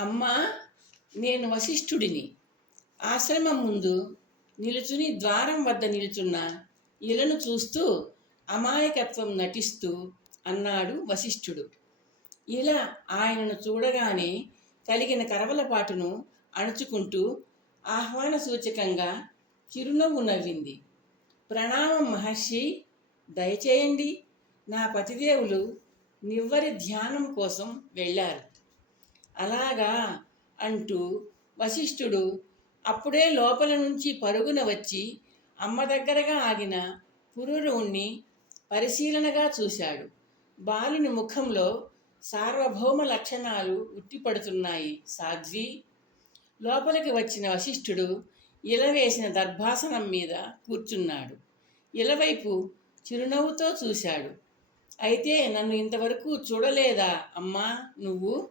అమ్మా నేను వశిష్ఠుడిని. ఆశ్రమం ముందు నిలుచుని ద్వారం వద్ద నిలుచున్న ఇలను చూస్తూ అమాయకత్వం నటిస్తూ అన్నాడు వశిష్ఠుడు. ఇలా ఆయనను చూడగానే కలిగిన కరవలపాటును అణుచుకుంటూ ఆహ్వాన సూచకంగా చిరునవ్వు నవ్వింది. ప్రణామం మహర్షి దయచేయండి నా పతిదేవులు నివ్వరి ధ్యానం కోసం వెళ్ళారు. అలాగా అంటూ వశిష్ఠుడు అప్పుడే లోపల నుంచి పరుగున వచ్చి అమ్మ దగ్గరగా ఆగిన పురురుణ్ణి పరిశీలనగా చూశాడు. బాలుని ముఖంలో సార్వభౌమ లక్షణాలు ఉట్టిపడుతున్నాయి సాధ్వి. లోపలికి వచ్చిన వశిష్ఠుడు ఇలవేసిన దర్భాసనం మీద కూర్చున్నాడు. ఇలవైపు చిరునవ్వుతో చూశాడు. అయితే నన్ను ఇంతవరకు చూడలేదా అమ్మా నువ్వు?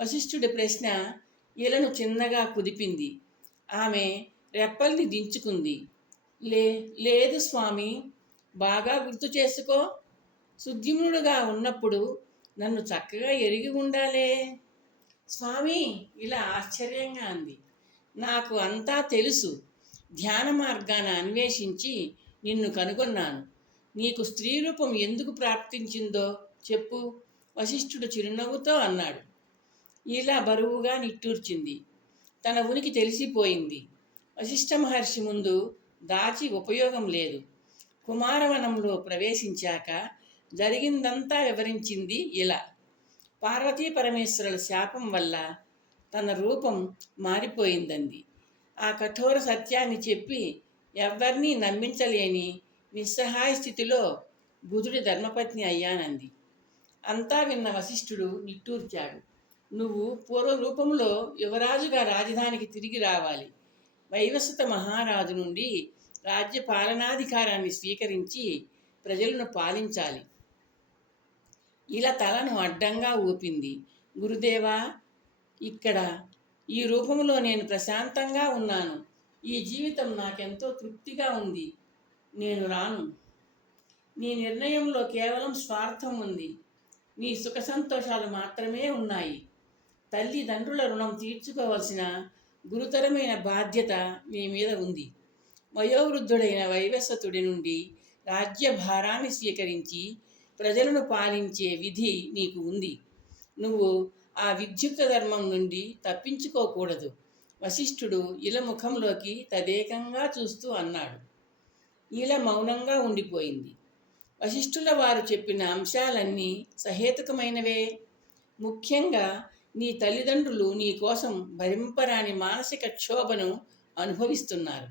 వశిష్ఠుడి ప్రశ్న ఇలను చిన్నగా కుదిపింది. ఆమె రెప్పల్ని దించుకుంది. లే లేదు స్వామి బాగా గుర్తు చేసుకో. సుద్యుమ్నుడుగా ఉన్నప్పుడు నన్ను చక్కగా ఎరిగి ఉండాలే. స్వామి ఇలా ఆశ్చర్యంగా అంది. నాకు అంతా తెలుసు. ధ్యాన మార్గాన అన్వేషించి నిన్ను కనుగొన్నాను. నీకు స్త్రీ రూపం ఎందుకు ప్రాప్తించిందో చెప్పు. వశిష్ఠుడు చిరునవ్వుతో అన్నాడు. ఇలా బరువుగా నిట్టూర్చింది. తన ఉనికి తెలిసిపోయింది. వశిష్ఠ మహర్షి ముందు దాచి ఉపయోగం లేదు. కుమారవనంలో ప్రవేశించాక జరిగిందంతా వివరించింది ఇలా. పార్వతీ పరమేశ్వరుల శాపం వల్ల తన రూపం మారిపోయిందంది. ఆ కఠోర సత్యాన్ని చెప్పి ఎవరినీ నమ్మించలేని నిస్సహాయ స్థితిలో బుధుడి ధర్మపత్ని అయ్యానంది. అంతా విన్న వశిష్ఠుడు నిట్టూర్చాడు. నువ్వు పూర్వ రూపంలో యువరాజుగా రాజధానికి తిరిగి రావాలి. వైవస్వత మహారాజు నుండి రాజ్య పాలనాధికారాన్ని స్వీకరించి ప్రజలను పాలించాలి. ఇలా తలను అడ్డంగా ఊపింది. గురుదేవా ఇక్కడ ఈ రూపంలో నేను ప్రశాంతంగా ఉన్నాను. ఈ జీవితం నాకెంతో తృప్తిగా ఉంది. నేను రాను. నీ నిర్ణయంలో కేవలం స్వార్థం ఉంది. నీ సుఖ సంతోషాలు మాత్రమే ఉన్నాయి. తల్లిదండ్రుల రుణం తీర్చుకోవాల్సిన గురుతరమైన బాధ్యత నీ మీద ఉంది. వయోవృద్ధుడైన వైవస్వతుడి నుండి రాజ్యభారాన్ని స్వీకరించి ప్రజలను పాలించే విధి నీకు ఉంది. నువ్వు ఆ విద్యుక్త ధర్మం నుండి తప్పించుకోకూడదు. వశిష్ఠుడు ఇల ముఖంలోకి తదేకంగా చూస్తూ అన్నాడు. ఈల మౌనంగా ఉండిపోయింది. వశిష్ఠుల వారు చెప్పిన అంశాలన్నీ సహేతుకమైనవే. ముఖ్యంగా నీ తల్లిదండ్రులు నీ కోసం భరింపరాని మానసిక క్షోభను అనుభవిస్తున్నారు.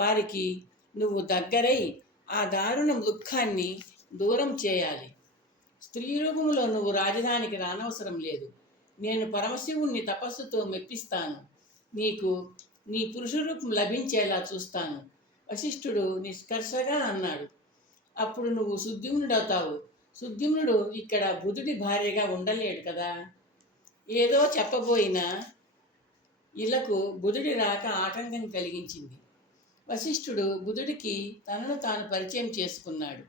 వారికి నువ్వు దగ్గరై ఆ దారుణ దుఃఖాన్ని దూరం చేయాలి. స్త్రీ రూపంలో నువ్వు రాజధానికి రానవసరం లేదు. నేను పరమశివుణ్ణి తపస్సుతో మెప్పిస్తాను. నీకు నీ పురుష రూపం లభించేలా చూస్తాను. వశిష్ఠుడు నిష్కర్షగా అన్నాడు. అప్పుడు నువ్వు శుద్ధిమునుడవుతావు. శుద్ధిమునుడు ఇక్కడ బుధుడి భార్యగా ఉండలేడు కదా? ఏదో చెప్పబోయినా ఇళ్ళకు బుధుడి రాక ఆటంకం కలిగించింది. వశిష్ఠుడు బుధుడికి తనను తాను పరిచయం చేసుకున్నాడు.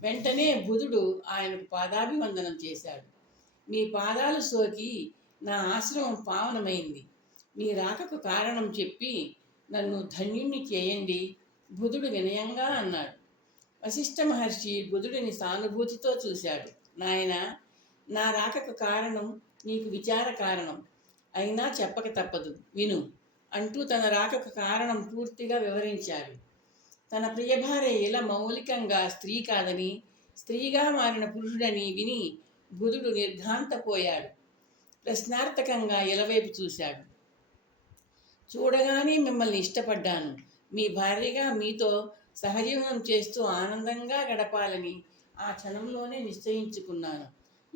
వెంటనే బుధుడు ఆయనకు పాదాభివందనం చేశాడు. మీ పాదాలు సోకి నా ఆశ్రమం పావనమైంది. మీ రాకకు కారణం చెప్పి నన్ను ధన్యుణ్ణి చేయండి బుధుడు వినయంగా అన్నాడు. వశిష్ఠ మహర్షి బుధుడిని సానుభూతితో చూశాడు. నాయన నా రాకకు కారణం నీకు విచార కారణం. అయినా చెప్పక తప్పదు. విను. అంటూ తన రాకకు కారణం పూర్తిగా వివరించాడు. తన ప్రియభార్య ఇలా మౌలికంగా స్త్రీ కాదని స్త్రీగా మారిన పురుషుడని విని బుధుడు నిర్ఘాంతపోయాడు. ప్రశ్నార్థకంగా ఇలవైపు చూశాడు. చూడగానే మిమ్మల్ని ఇష్టపడ్డాను. మీ భార్యగా మీతో సహజీవనం చేస్తూ ఆనందంగా గడపాలని ఆ క్షణంలోనే నిశ్చయించుకున్నాను.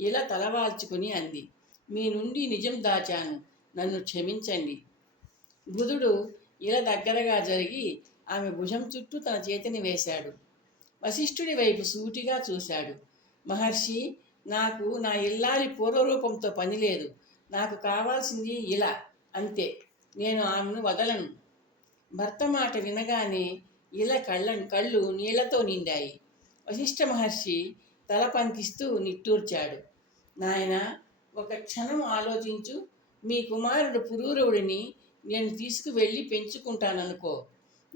ఇలా తలవాల్చుకుని అంది. మీ నుండి నిజం దాచాను. నన్ను క్షమించండి. బుధుడు ఇలా దగ్గరగా జరిగి ఆమె భుజం చుట్టూ తన చేతిని వేశాడు. వశిష్ఠుడి వైపు సూటిగా చూశాడు. మహర్షి నాకు నా ఇల్లాలి పూర్వరూపంతో పని లేదు. నాకు కావాల్సింది ఇలా అంతే. నేను ఆమెను వదలను. భర్త మాట వినగానే ఇలా కళ్ళ కళ్ళు నీళ్ళతో నిండాయి. వశిష్ఠ మహర్షి తల పంకిస్తూ నిట్టూర్చాడు. నాయన ఒక క్షణం ఆలోచించు. మీ కుమారుడు పురూరవుడిని నేను తీసుకువెళ్ళి పెంచుకుంటాననుకో.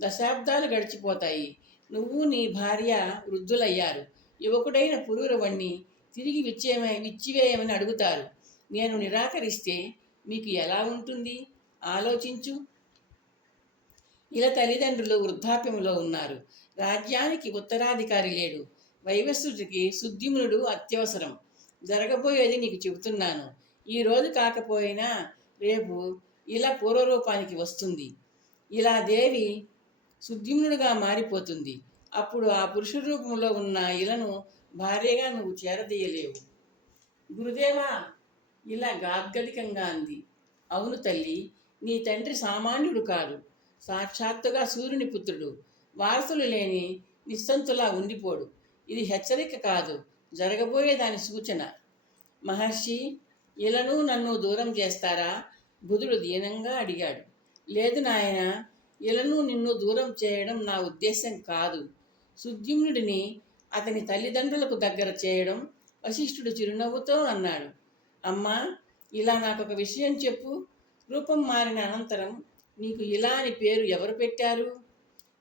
దశాబ్దాలు గడిచిపోతాయి. నువ్వు నీ భార్య వృద్ధులయ్యారు. యువకుడైన పురూరవుణ్ణి తిరిగి విచ్చేమే విచ్చివేయమని అడుగుతారు. నేను నిరాకరిస్తే మీకు ఎలా ఉంటుంది? ఆలోచించు. ఇలా తల్లిదండ్రులు వృద్ధాప్యంలో ఉన్నారు. రాజ్యానికి ఉత్తరాధికారి లేడు. వైవస్సుడికి సుద్యుమ్నుడు అత్యవసరం. జరగబోయేది నీకు చెబుతున్నాను. ఈ రోజు కాకపోయినా రేపు ఇలా పూర్వరూపానికి వస్తుంది. ఇలా దేవి సుద్యుమ్నుడుగా మారిపోతుంది. అప్పుడు ఆ పురుష రూపంలో ఉన్న ఇలను భార్యగా నువ్వు చేరదీయలేవు. గురుదేవా ఇలా గాద్గదికంగా అంది. అవును తల్లి నీ తండ్రి సామాన్యుడు కాదు. సాక్షాత్తుగా సూర్యుని పుత్రుడు. వారసులు లేని నిస్సంతులా ఉండిపోడు. ఇది హెచ్చరిక కాదు. జరగబోయే దాని సూచన. మహర్షి ఇలను నన్ను దూరం చేస్తారా? బుధుడు దీనంగా అడిగాడు. లేదు నాయన ఇలను నిన్ను దూరం చేయడం నా ఉద్దేశం కాదు. సుద్యుమ్నుడిని అతని తల్లిదండ్రులకు దగ్గర చేయడం వశిష్ఠుడు చిరునవ్వుతో అన్నాడు. అమ్మా ఇలా నాకు ఒక విషయం చెప్పు. రూపం మారిన అనంతరం నీకు ఇలా అని పేరు ఎవరు పెట్టారు?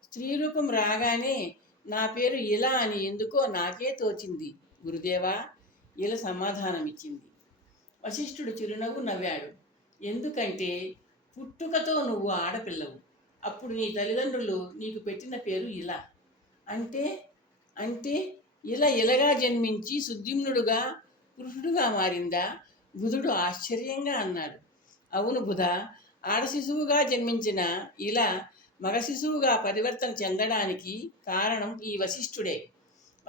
స్త్రీ రూపం రాగానే నా పేరు ఇలా అని ఎందుకో నాకే తోచింది. గురుదేవా ఇలా సమాధానమిచ్చింది. వశిష్ఠుడు చిరునవ్వు నవ్వాడు. ఎందుకంటే పుట్టుకతో నువ్వు ఆడపిల్లవు. అప్పుడు నీ తల్లిదండ్రులు నీకు పెట్టిన పేరు ఇలా. అంటే అంటే ఇలా ఇలగా జన్మించి సుద్యుమ్నుడుగా పురుషుడుగా మారిందా? బుధుడు ఆశ్చర్యంగా అన్నాడు. అవును బుధ ఆడ శిశువుగా జన్మించిన ఇలా మగ శిశువుగా పరివర్తన చెందడానికి కారణం ఈ వశిష్ఠుడే.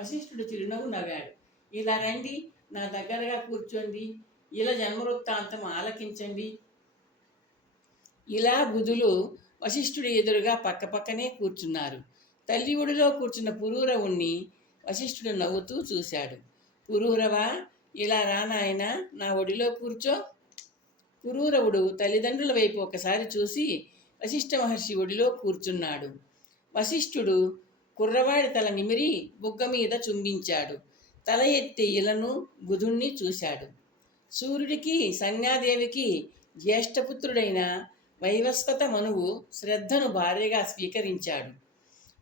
వశిష్ఠుడు చిరునవ్వు నవ్వాడు. ఇలా రండి నా దగ్గరగా కూర్చోండి ఇలా జన్మవృత్తాంతం ఆలకించండి. ఇలా బుధులు వశిష్ఠుడి ఎదురుగా పక్కపక్కనే కూర్చున్నారు. తల్లి ఒడిలో కూర్చున్న పురూరవుణ్ణి వశిష్ఠుడు నవ్వుతూ చూశాడు. పురూరవా ఇలా రా నాయన నా ఒడిలో కూర్చో. పురూరవుడు తల్లిదండ్రుల వైపు ఒకసారి చూసి వశిష్ఠ మహర్షి ఒడిలో కూర్చున్నాడు. వశిష్ఠుడు కుర్రవాడి తల నిమిరి బుగ్గ మీద చుంబించాడు. తల ఎత్తి ఇలను బుధుణ్ణి చూశాడు. సూర్యుడికి సన్యాదేవికి జ్యేష్ఠపుత్రుడైన వైవస్వత మనువు శ్రద్ధను భార్యగా స్వీకరించాడు.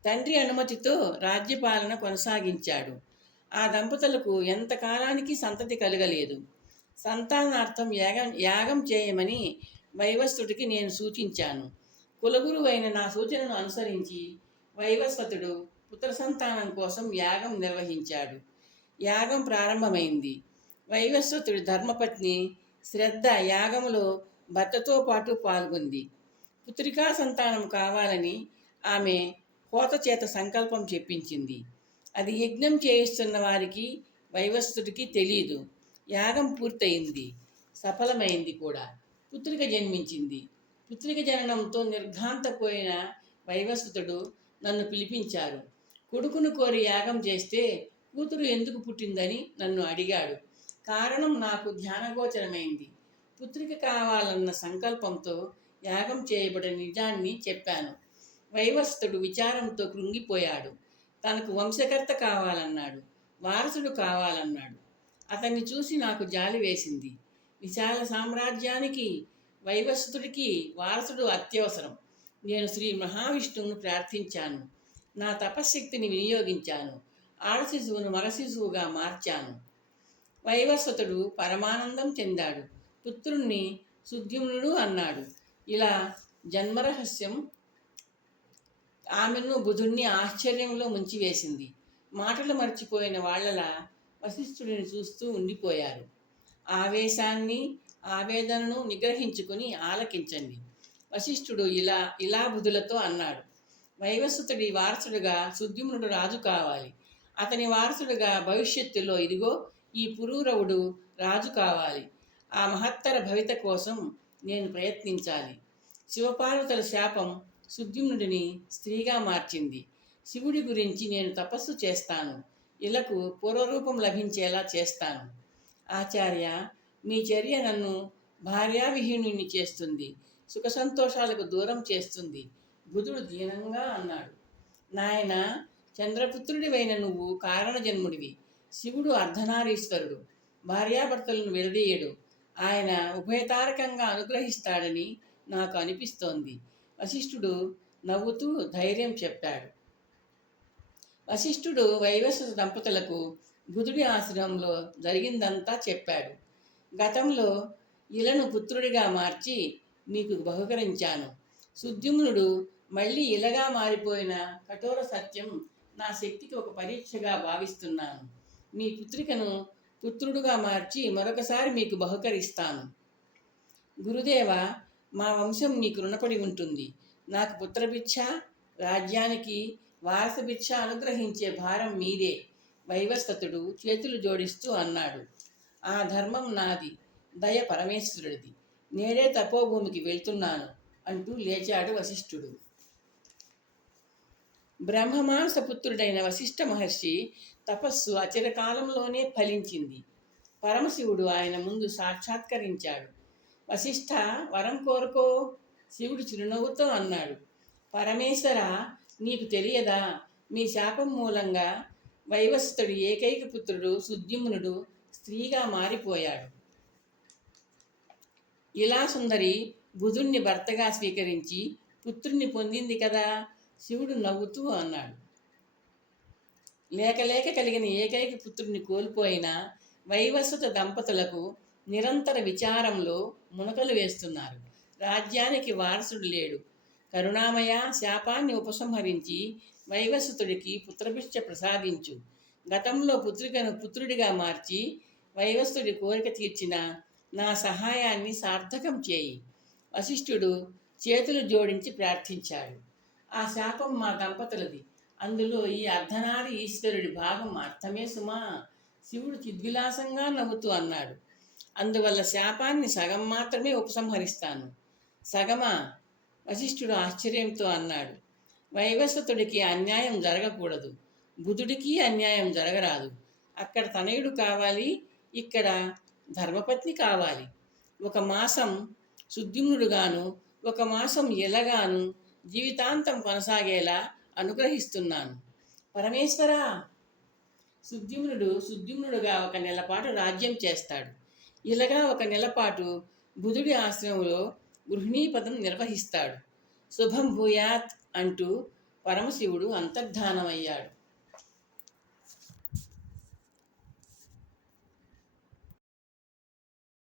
తండ్రి అనుమతితో రాజ్యపాలన కొనసాగించాడు. ఆ దంపతులకు ఎంతకాలానికి సంతతి కలగలేదు. సంతానార్థం యాగం యాగం చేయమని వైవస్వతుడికి నేను సూచించాను. కులగురువైన నా సూచనను అనుసరించి వైవస్వతుడు పుత్ర సంతానం కోసం యాగం నిర్వహించాడు. యాగం ప్రారంభమైంది. వైవస్వతుడి ధర్మపత్ని శ్రద్ధ యాగములో భర్తతో పాటు పాల్గొంది. పుత్రికా సంతానం కావాలని ఆమె కోత చేత సంకల్పం చెప్పించింది. అది యజ్ఞం చేయిస్తున్న వారికి వైవస్తుడికి తెలియదు యాగం పూర్తయింది. సఫలమైంది కూడా. పుత్రిక జన్మించింది. పుత్రిక జననంతో నిర్ఘాంతపోయిన వైవస్వతుడు నన్ను పిలిపించారు. కొడుకును కోరి యాగం చేస్తే కూతురు ఎందుకు పుట్టిందని నన్ను అడిగాడు. కారణం నాకు ధ్యానగోచరమైంది. పుత్రిక కావాలన్న సంకల్పంతో యాగం చేయబడిన నిజాన్ని చెప్పాను. వైవస్తుడు విచారంతో కృంగిపోయాడు. తనకు వంశకర్త కావాలన్నాడు. వారసుడు కావాలన్నాడు. అతన్ని చూసి నాకు జాలి వేసింది. విశాల సామ్రాజ్యానికి వైవస్థుడికి వారసుడు అత్యవసరం. నేను శ్రీ మహావిష్ణువును ప్రార్థించాను. నా తపశ్శక్తిని వినియోగించాను. ఆడశిశువును మరశిశువుగా మార్చాను. వైవస్వతుడు పరమానందం చెందాడు. పుత్రుణ్ణి సుద్యుమ్నుడు అన్నాడు. ఇలా జన్మరహస్యం ఆమెను బుధుణ్ణి ఆశ్చర్యంలో ముంచివేసింది. మాటలు మర్చిపోయిన వాళ్ళలా వశిష్ఠుడిని చూస్తూ ఉండిపోయారు. ఆవేశాన్ని ఆవేదనను నిగ్రహించుకుని ఆలకించండి. వశిష్ఠుడు ఇలా ఇలా బుధులతో అన్నాడు. వైవస్వతుడి వారసుడుగా సుద్యుమ్నుడు రాజు కావాలి. అతని వారసుడుగా భవిష్యత్తులో ఇదిగో ఈ పురూరవుడు రాజు కావాలి. ఆ మహత్తర భవిత కోసం నేను ప్రయత్నించాలి. శివపార్వతుల శాపం సుద్యుమ్నుడిని స్త్రీగా మార్చింది. శివుడి గురించి నేను తపస్సు చేస్తాను. ఇలకు పూర్వరూపం లభించేలా చేస్తాను. ఆచార్య మీ చర్య నన్ను భార్యావిహీనుని చేస్తుంది. సుఖ సంతోషాలకు దూరం చేస్తుంది. బుధుడు దీనంగా అన్నాడు. నాయన చంద్రపుత్రుడివైన నువ్వు కారణజన్ముడివి. శివుడు అర్ధనారీశ్వరుడు. భార్యాభర్తలను విడదీయడు. ఆయన ఉభయతారకంగా అనుగ్రహిస్తాడని నాకు అనిపిస్తోంది. వశిష్ఠుడు నవ్వుతూ ధైర్యం చెప్పాడు. వశిష్ఠుడు వైవస్వత దంపతులకు బుధుడి ఆశ్రమంలో జరిగిందంతా చెప్పాడు. గతంలో ఇలను పుత్రుడిగా మార్చి మీకు బహుకరించాను. సుద్యుమ్నుడు మళ్ళీ ఇలగా మారిపోయిన కఠోర సత్యం నా శక్తికి ఒక పరీక్షగా భావిస్తున్నాను. మీ పుత్రికను పుత్రుడుగా మార్చి మరొకసారి మీకు బహుకరిస్తాను. గురుదేవ మా వంశం మీకు రుణపడి ఉంటుంది. నాకు పుత్రభిక్ష రాజ్యానికి వారసభిక్ష అనుగ్రహించే భారం మీదే. వైవస్వతుడు చేతులు జోడిస్తూ అన్నాడు. ఆ ధర్మం నాది. దయ పరమేశ్వరుడిది. నేడే తపోభూమికి వెళ్తున్నాను అంటూ లేచాడు వశిష్ఠుడు. బ్రహ్మమాంస పుత్రుడైన వశిష్ఠ మహర్షి తపస్సు అచిరకాలంలోనే ఫలించింది. పరమశివుడు ఆయన ముందు సాక్షాత్కరించాడు. వశిష్ఠ వరం కోరుకో శివుడు చిరునవ్వుతో అన్నాడు. పరమేశ్వర నీకు తెలియదా? మీ శాపం మూలంగా వైవస్థుడు ఏకైక పుత్రుడు సుద్యుమ్నుడు స్త్రీగా మారిపోయాడు. ఇలా సుందరి బుధుణ్ణి భర్తగా స్వీకరించి పుత్రుణ్ణి పొందింది కదా? శివుడు నవ్వుతూ అన్నాడు. లేక లేక కలిగిన ఏకైక పుత్రుడిని కోల్పోయిన వైవస్వత దంపతులకు నిరంతర విచారంలో మునకలు వేస్తున్నారు. రాజ్యానికి వారసుడు లేడు. కరుణామయ శాపాన్ని ఉపసంహరించి వైవస్వతుడికి పుత్రభిష్ట ప్రసాదించు. గతంలో పుత్రికను పుత్రుడిగా మార్చి వైవస్తుడి కోరిక తీర్చిన నా సహాయాన్ని సార్థకం చేయి. వశిష్ఠుడు చేతులు జోడించి ప్రార్థించాడు. ఆ శాపం మా దంపతులది. అందులో ఈ అర్ధనారి ఈశ్వరుడి భాగం అర్థమే సుమా. శివుడు చిద్విలాసంగా నవ్వుతూ అన్నాడు. అందువల్ల శాపాన్ని సగం మాత్రమే ఉపసంహరిస్తాను. సగమా? వశిష్ఠుడు ఆశ్చర్యంతో అన్నాడు. వైవస్వతుడికి అన్యాయం జరగకూడదు. బుధుడికి అన్యాయం జరగరాదు. అక్కడ తనయుడు కావాలి ఇక్కడ ధర్మపత్ని కావాలి. ఒక మాసం సుద్యుమ్నుడుగాను ఒక మాసం ఎలగాను జీవితాంతం కొనసాగేలా అనుగ్రహిస్తున్నాను. పరమేశ్వరా సుద్యుమ్నుడు సుద్యుమ్నుడుగా ఒక నెలపాటు రాజ్యం చేస్తాడు. ఇలాగా ఒక నెలపాటు బుధుడి ఆశ్రమంలో గృహిణీపదం నిర్వహిస్తాడు. శుభం భూయాత్ అంటూ పరమశివుడు అంతర్ధానమయ్యాడు.